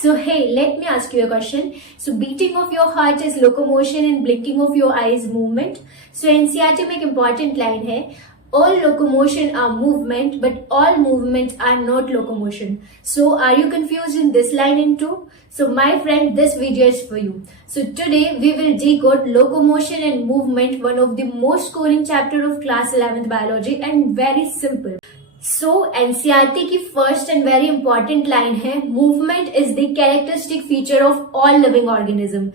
So hey, let me ask you a question. So beating of your heart is locomotion and blinking of your eyes movement. So NCERT में एक important line है, all locomotion are movement, but all movements are not locomotion. So are you confused in this line in two? So my friend, this video is for you. So today we will decode locomotion and movement, one of the most scoring chapter of class 11th biology and very simple. So NCERT की first and very important line है, movement is the characteristic feature of all living organism.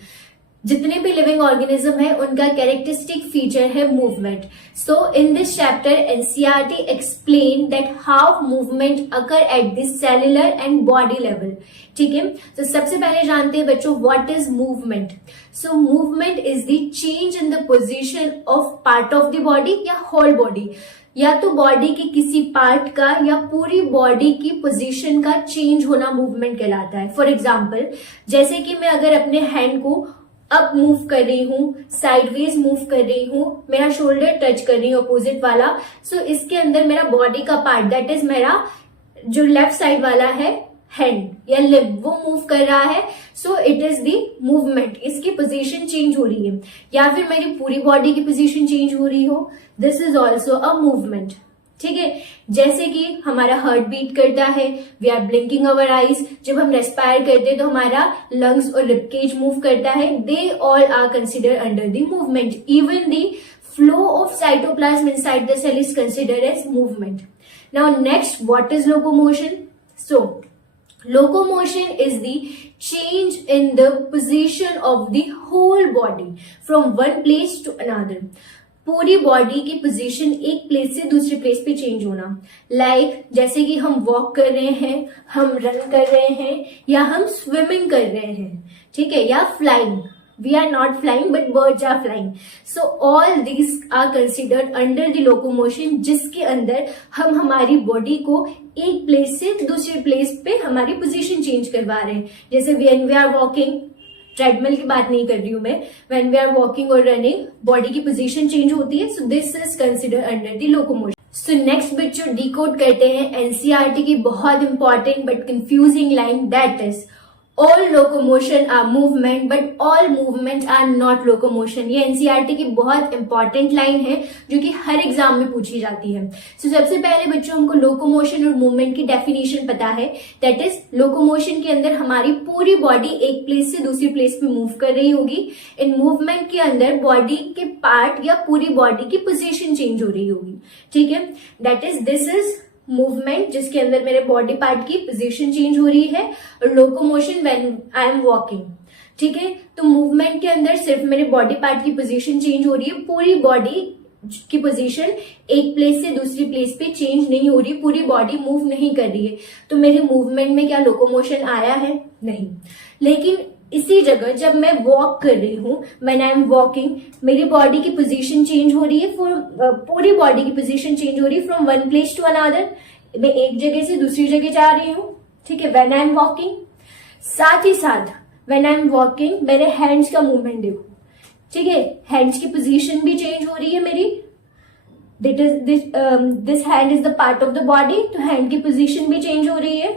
जितने भी living organism है उनका characteristic feature है movement. So in this chapter NCERT explain that how movement occur at the cellular and body level. ठीक है, तो सबसे पहले जानते हैं बच्चों what is movement. So movement is the change in the position of part of the body या whole body, या तो बॉडी के किसी पार्ट का या पूरी बॉडी की पोजीशन का चेंज होना मूवमेंट कहलाता है. फॉर एग्जाम्पल, जैसे कि मैं अगर अपने हैंड को अप मूव कर रही हूँ, साइडवेज मूव कर रही हूँ, मेरा शोल्डर टच कर रही हूँ अपोजिट वाला, सो इसके अंदर मेरा बॉडी का पार्ट दैट इज मेरा जो लेफ्ट साइड वाला है हैंड या लिम्ब वो मूव कर रहा है. So it is the movement. इसकी पोजीशन चेंज हो रही है, या फिर मेरी पूरी बॉडी की पोजीशन चेंज हो रही हो, this is also a movement. ठीक है, जैसे कि हमारा हार्ट बीट करता है, we are blinking our eyes, जब हम रेस्पायर करते हैं तो हमारा लंग्स और रिबकेज मूव करता है, they all are consider under the movement. Even the flow of cytoplasm inside the cell is considered as movement. Now next, what is locomotion. So locomotion is the change in the position of the whole body from one place to another. पूरी body की position एक place से दूसरे place पे change होना. Like जैसे कि हम वॉक कर रहे हैं, हम रन कर रहे हैं, या हम स्विमिंग कर रहे हैं. ठीक है, या flying. We are not flying but birds are flying. So all these are considered under the locomotion, जिसके अंदर हम हमारी बॉडी को एक प्लेस से दूसरे प्लेस पे हमारी पोजीशन चेंज करवा रहे हैं. जैसे when we are walking, treadmill की बात नहीं कर रही हूं मैं, when we are walking और रनिंग बॉडी की पोजीशन चेंज होती है. So this is considered under the locomotion. So next bit जो डिकोड करते हैं एनसीईआरटी की बहुत important but confusing line, that is all locomotion are movement but all movements are not locomotion. ये NCERT की बहुत इंपॉर्टेंट लाइन है जो कि हर एग्जाम में पूछी जाती है. सो सबसे पहले बच्चों हमको लोकोमोशन और मूवमेंट की डेफिनेशन पता है. दैट इज लोकोमोशन के अंदर हमारी पूरी बॉडी एक प्लेस से दूसरी प्लेस पे मूव कर रही होगी. इन मूवमेंट के अंदर बॉडी के पार्ट या पूरी बॉडी की पोजीशन चेंज हो रही होगी. ठीक है, that is this is movement जिसके अंदर मेरे बॉडी पार्ट की पोजीशन चेंज हो रही है. और locomotion when I am walking. ठीक है, तो मूवमेंट के अंदर सिर्फ मेरे बॉडी पार्ट की पोजीशन चेंज हो रही है, पूरी बॉडी की पोजीशन एक प्लेस से दूसरी प्लेस पे चेंज नहीं हो रही, पूरी बॉडी मूव नहीं कर रही है. तो मेरे मूवमेंट में क्या लोकोमोशन आया है? नहीं. लेकिन इसी जगह जब मैं वॉक कर रही हूँ, व्हेन आई एम वॉकिंग, मेरी बॉडी की पोजीशन चेंज हो रही है, पूरी बॉडी की पोजीशन चेंज हो रही है from one place to another. मैं एक जगह से दूसरी जगह जा रही हूँ. ठीक है, व्हेन आई एम वॉकिंग. साथ ही साथ व्हेन आई एम वॉकिंग मेरे हैंड्स का मूवमेंट देखो. ठीक है, हैंड्स की पोजीशन भी चेंज हो रही है मेरी. This hand is the part of the body, तो हैंड की पोजीशन भी चेंज हो रही है.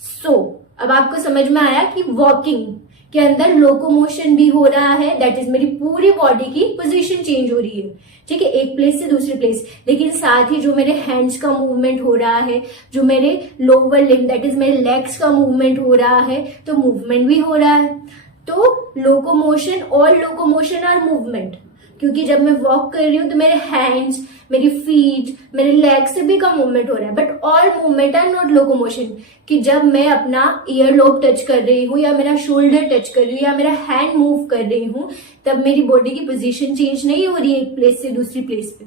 सो अब आपको समझ में आया कि वॉकिंग के अंदर लोकोमोशन भी हो रहा है. दैट इज मेरी पूरी बॉडी की पोजीशन चेंज हो रही है. ठीक है, एक प्लेस से दूसरे प्लेस. लेकिन साथ ही जो मेरे हैंड्स का मूवमेंट हो रहा है, जो मेरे लोअर लिम्ब दैट इज मेरे लेग्स का मूवमेंट हो रहा है, तो मूवमेंट भी हो रहा है. तो लोकोमोशन और लोकोमोशन आर मूवमेंट, क्योंकि जब मैं वॉक कर रही हूं तो मेरे हैंड्स, मेरी फीट, मेरे लेग से भी का मूवमेंट हो रहा है. But all movement are not locomotion. कि जब मैं अपना ईयर लोब टच कर रही हूँ, या मेरा शोल्डर टच कर रही हूँ, या मेरा हैंड मूव कर रही हूँ, तब मेरी बॉडी की पोजीशन चेंज नहीं हो रही है एक प्लेस से दूसरी प्लेस पे.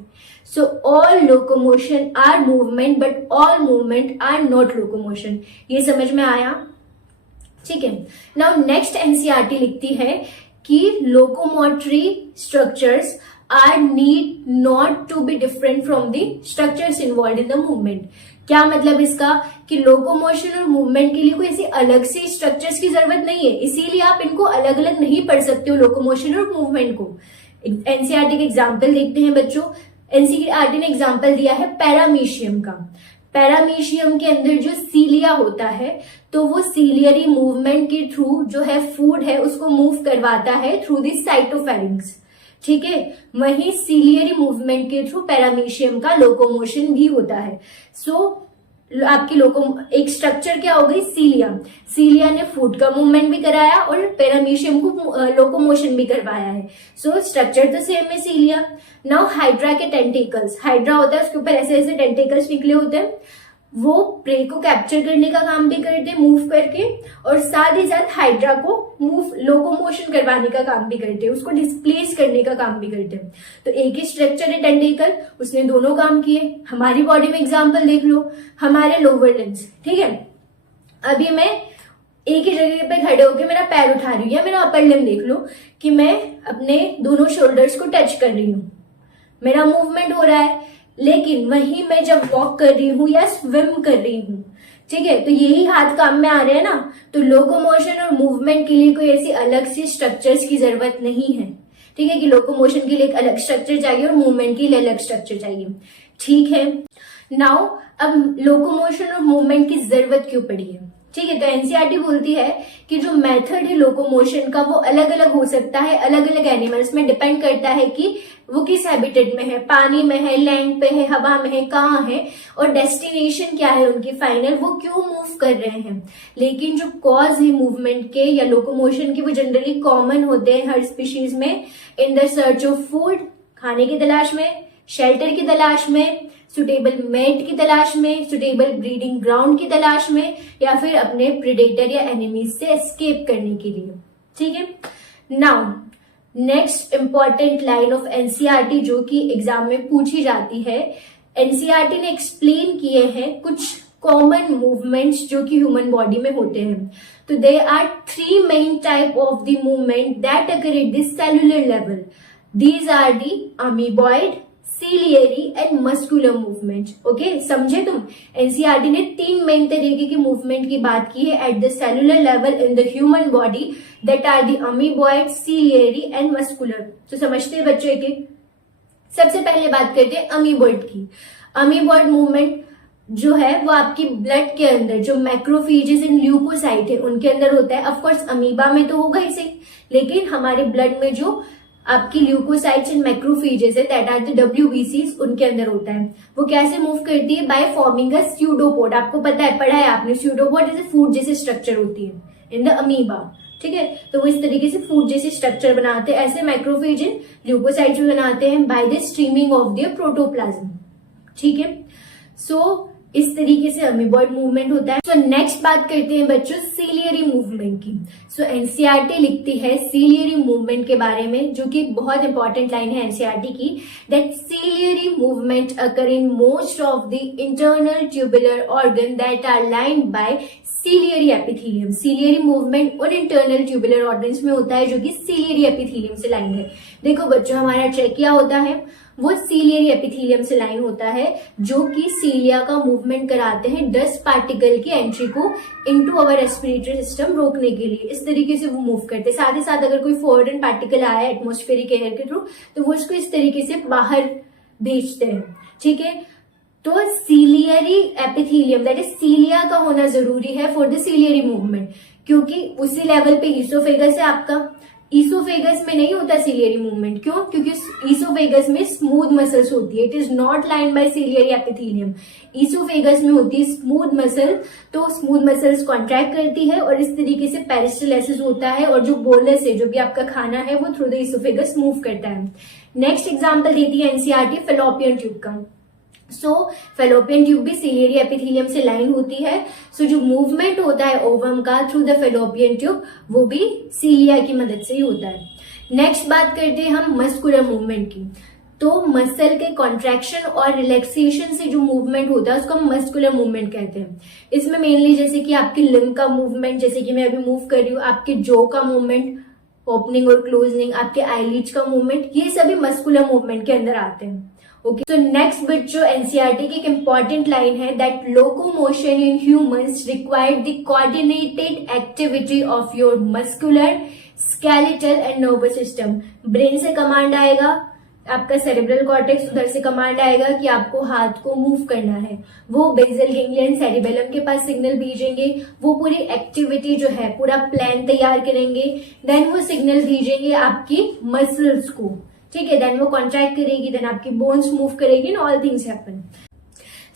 So all locomotion are movement but all movement are not locomotion. ये समझ में आया? ठीक है. नाउ नेक्स्ट एनसीईआरटी लिखती है कि locomotory structures are need not to be different from the structures involved in the movement. क्या मतलब इसका कि लोकोमोशन और मूवमेंट के लिए कोई ऐसी अलग से स्ट्रक्चर्स की जरूरत नहीं है, इसीलिए आप इनको अलग अलग नहीं पढ़ सकते हो लोकोमोशन और मूवमेंट को. एनसीईआरटी के एग्जाम्पल देखते हैं बच्चों. एनसीईआरटी ने एग्जाम्पल दिया है पैरामीशियम का. पैरामीशियम के अंदर जो सीलिया होता है, तो वो सीलियरी मूवमेंट के थ्रू जो है फूड है उसको मूव करवाता है थ्रू द साइटोफेरिंक्स, ठीक है। वहीं सीलियरी मूवमेंट के थ्रू पैरामीशियम का लोकोमोशन भी होता है। सो आपकी एक स्ट्रक्चर क्या हो गई, सीलिया। सीलिया ने फूड का मूवमेंट भी कराया और पैरामीशियम को लोकोमोशन भी करवाया है। सो स्ट्रक्चर तो सेम है सीलिया। नाउ हाइड्रा के टेंटिकल्स, हाइड्रा होता है उसके ऊपर ऐसे ऐसे टेंटिकल्स निकले होते हैं, वो प्रे को कैप्चर करने का काम भी करते हैं मूव करके, और साथ ही साथ हाइड्रा को लोकोमोशन करवाने का काम भी करते हैं, उसको डिस्प्लेस करने का काम भी करते हैं। तो एक ही स्ट्रक्चर है टेंटिकल, उसने दोनों काम किए। हमारी बॉडी में एग्जांपल देख लो, हमारे लोअर लिम्स, ठीक है। अभी मैं एक ही जगह पे खड़े होकर मेरा पैर उठा रही हूँ, या मेरा अपर लिम देख लो कि मैं अपने दोनों शोल्डर्स को टच कर रही हूँ, मेरा मूवमेंट हो रहा है। लेकिन वहीं मैं जब वॉक कर रही हूँ या स्विम कर रही हूँ, ठीक है, तो यही हाथ काम में आ रहे हैं ना। तो लोकोमोशन और मूवमेंट के लिए कोई ऐसी अलग सी स्ट्रक्चर्स की जरूरत नहीं है, ठीक है, कि लोकोमोशन के लिए एक अलग स्ट्रक्चर चाहिए और मूवमेंट के लिए अलग स्ट्रक्चर चाहिए, ठीक है। नाउ अब लोकोमोशन और मूवमेंट की जरूरत क्यों पड़ी है, ठीक है। तो एनसीईआरटी बोलती है कि जो मेथड है लोकोमोशन का वो अलग अलग हो सकता है अलग अलग एनिमल्स में, डिपेंड करता है कि वो किस हैबिटेट में है, पानी में है, लैंड पे है, हवा में है, कहाँ है, और डेस्टिनेशन क्या है उनकी फाइनल, वो क्यों मूव कर रहे हैं। लेकिन जो कॉज है मूवमेंट के या लोकोमोशन के वो जनरली कॉमन होते हैं हर स्पीशीज में, in the search of food, खाने की तलाश में, शेल्टर की तलाश में, सुटेबल मेट की तलाश में, सुटेबल ब्रीडिंग ग्राउंड की तलाश में, या फिर अपने प्रेडेटर या एनिमीज से एस्केप करने के लिए, ठीक है। Now next important line of NCERT जो कि एग्जाम में पूछी जाती है, एनसीईआरटी ने एक्सप्लेन किए हैं कुछ कॉमन मूवमेंट्स जो कि ह्यूमन बॉडी में होते हैं। तो they are 3 main type of the movement that occur at the cellular level. These are the amoeboid, ciliary and muscular movement. Okay, समझे तुम? एनसीईआरटी ने 3 मेन तरीके की मूवमेंट की बात की है at the cellular level in the human body, that are the amoeboid, ciliary and muscular. तो समझते हैं बच्चों एक एक। सबसे पहले बात करते हैं अमीबॉइड की। अमीबॉइड मूवमेंट जो है वो आपकी ब्लड के अंदर जो मैक्रोफेजेस एंड ल्यूकोसाइट है उनके अंदर होता है। ऑफकोर्स अमीबा में तो होगा ही सही, लेकिन हमारे ब्लड में जो आपकी ल्यूकोसाइट्स एंड मैक्रोफेजेस है दैट आर द WBCs उनके अंदर होता है। वो कैसे मूव करती है? By forming a pseudopod. आपको पता है, पढ़ा है आपने, स्यूडोपोड जैसे फूड जैसे स्ट्रक्चर होती है इन द अमीबा, ठीक है। तो वो इस तरीके से फूड जैसे स्ट्रक्चर बनाते हैं। ऐसे मैक्रोफेज एंड ल्यूकोसाइट्स भी बनाते हैं by the streaming of the protoplasm, ठीक है। सो इस तरीके से अमीबॉइड मूवमेंट होता है। तो नेक्स्ट बात करते हैं बच्चों सीलियरी मूवमेंट की। सो एनसीईआरटी लिखती है सीलियरी मूवमेंट के बारे में, जो कि बहुत इंपॉर्टेंट लाइन है एनसीईआरटी की, that ciliary movement occur in most of the internal tubular organ that are lined by ciliary epithelium. Ciliary movement उन इंटरनल ट्यूबुलर ऑर्गन्स में होता है जो कि सीलियरी एपिथेलियम से लाइन है। देखो बच्चों, हमारा ट्रेकिया होता है वो सीलियरी एपिथेलियम से लाइन होता है, जो कि सीलिया का मूवमेंट कराते हैं डस्ट पार्टिकल की एंट्री को इनटू अवर रेस्पिरेटरी सिस्टम रोकने के लिए। इस तरीके से वो मूव करते हैं। साथ ही साथ अगर कोई फॉरेन पार्टिकल आया एटमॉस्फेरिक एयर के थ्रू तो वो उसको इस तरीके से बाहर भेजते हैं, ठीक है। तो सीलियरी एपिथेलियम दैट इज सीलिया का होना जरूरी है फॉर द सीलियरी मूवमेंट, क्योंकि उसी लेवल पे ईसोफेगस है आपका। ईसोफेगस में नहीं होता सीलियरी मूवमेंट। क्यों? क्योंकि ईसोफेगस में स्मूथ मसल्स होती है। It is not lined by ciliary epithelium. Oesophagus में होती है स्मूथ मसल, तो स्मूथ मसल्स कॉन्ट्रैक्ट करती है और इस तरीके से पेरिस्टलाइसिस होता है, और जो बोलस है, जो भी आपका खाना है, वो थ्रू द ईसोफेगस मूव करता है। नेक्स्ट एग्जाम्पल देती है एनसीईआरटी फेलोपियन ट्यूब का। सो फेलोपियन ट्यूब भी सीलियरी एपिथेलियम से लाइन होती है। सो जो मूवमेंट होता है ओवम का थ्रू द फेलोपियन ट्यूब वो भी सीलिया की मदद से ही होता है। नेक्स्ट बात करते हैं हम मस्कुलर मूवमेंट की। तो मसल के कॉन्ट्रैक्शन और रिलैक्सेशन से जो मूवमेंट होता है उसको हम मस्कुलर मूवमेंट कहते हैं। इसमें मेनली जैसे कि आपकी लिम्ब का मूवमेंट, जैसे कि मैं अभी मूव कर रही हूँ, आपके जॉ का मूवमेंट, ओपनिंग और क्लोजिंग, आपके आईलिड्स का मूवमेंट, ये सभी मस्कुलर मूवमेंट के अंदर आते हैं। ओके, तो नेक्स्ट बच्चों एनसीईआरटी की एक इंपॉर्टेंट लाइन है that locomotion in humans required the coordinated activity of your muscular, skeletal and nervous system. Brain से कमांड आएगा, आपका सेरेब्रल कॉर्टेक्स उधर से कमांड आएगा कि आपको हाथ को मूव करना है, वो बेसल गैंग्लियन सेरिबेलम के पास सिग्नल भेजेंगे, वो पूरी एक्टिविटी जो है पूरा प्लान तैयार करेंगे, देन वो सिग्नल भेजेंगे आपकी मसल्स को, ठीक है, देन वो कॉन्ट्रैक्ट करेगी, देन आपकी बोन्स मूव करेगी and all things happen.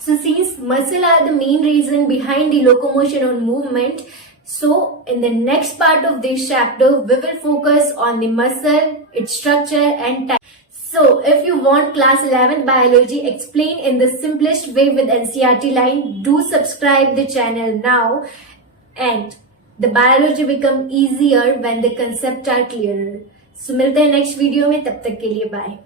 So since muscle are the main reason behind the locomotion or movement, so in the next part of this chapter, we will focus on the muscle, its structure and type. So if you want class 11th biology explained in the simplest way with NCERT line, do subscribe the channel now, and the biology become easier when the concepts are clearer. So मिलते हैं next video में, तब तक के लिए bye.